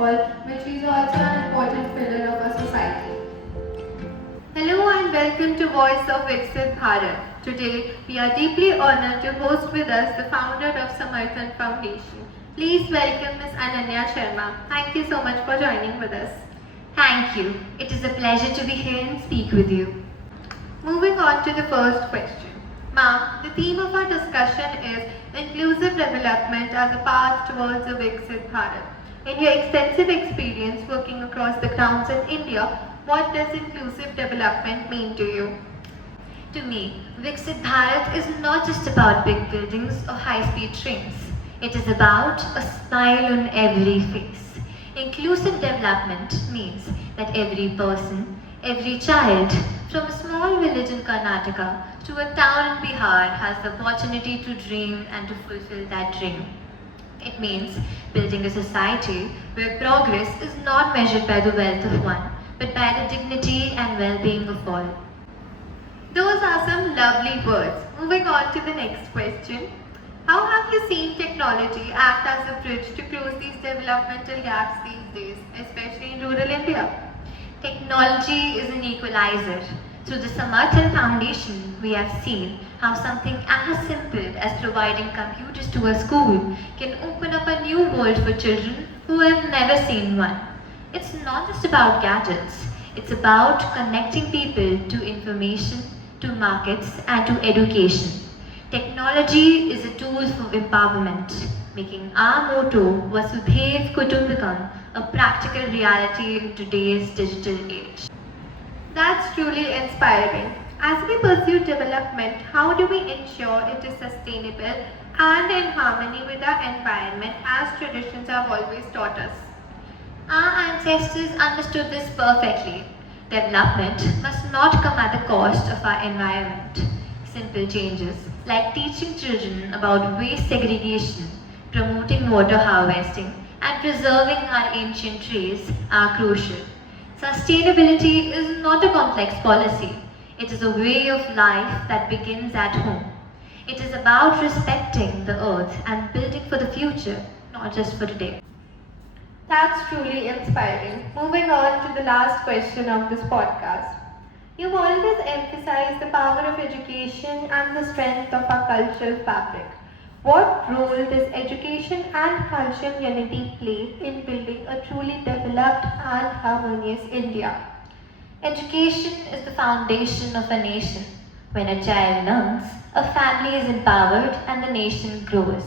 all, which is also an important pillar of our society. Hello and welcome to Voice of Viksit Bharat. Today, we are deeply honored to host with us the founder of Samarthan Foundation. Please welcome Ms. Ananya Sharma. Thank you so much for joining with us. Thank you. It is a pleasure to be here and speak with you. Moving on to the first question. Ma'am, the theme of our discussion is inclusive development as a path towards a Viksit Bharat. In your extensive experience working across the grounds in India, what does inclusive development mean to you? To me, Viksit Bharat is not just about big buildings or high-speed trains. It is about a smile on every face. Inclusive development means that every person, every child, from a small village in Karnataka to a town in Bihar has the opportunity to dream and to fulfill that dream. It means building a society where progress is not measured by the wealth of one, but by the dignity and well-being of all. Those are some lovely words. Moving on to the next question. How have you seen technology act as a bridge to close these developmental gaps these days, especially in rural India? Technology is an equalizer. Through the Samarthan Foundation, we have seen how something as simple as providing computers to a school can open up a new world for children who have never seen one. It's not just about gadgets, it's about connecting people to information, to markets, and to education. Technology is a tool for empowerment, making our motto Vasudhaiv Kutumbakam a practical reality in today's digital age. That's truly inspiring. As we pursue development, how do we ensure it is sustainable and in harmony with our environment as traditions have always taught us? Our ancestors understood this perfectly. Development must not come at the cost of our environment. Simple changes like teaching children about waste segregation, promoting water harvesting, and preserving our ancient trees are crucial. Sustainability is not a complex policy. It is a way of life that begins at home. It is about respecting the earth and building for the future, not just for today. That's truly inspiring. Moving on to the last question of this podcast. You've always emphasized the power of education and the strength of our cultural fabric. What role does education and cultural unity play in building a truly developed and harmonious India? Education is the foundation of a nation. When a child learns, a family is empowered and the nation grows.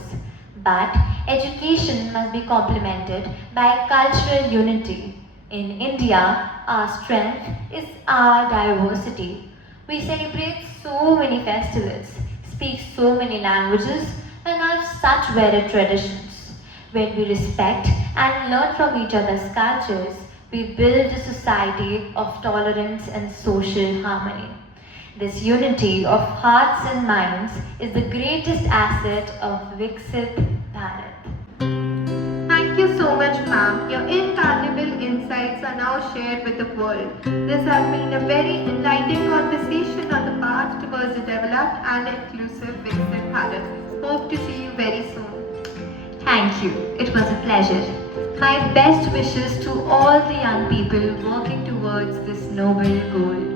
But education must be complemented by cultural unity. In India, our strength is our diversity. We celebrate so many festivals, speak so many languages, and have such varied traditions. When we respect and learn from each other's cultures, we build a society of tolerance and social harmony. This unity of hearts and minds is the greatest asset of Viksit Bharat. Thank you so much, ma'am. Your invaluable insights are now shared with the world. This has been a very enlightening conversation on the path towards a developed and inclusive Viksit Bharat. Hope to see you very soon. Thank you. It was a pleasure. My best wishes to all the young people working towards this noble goal.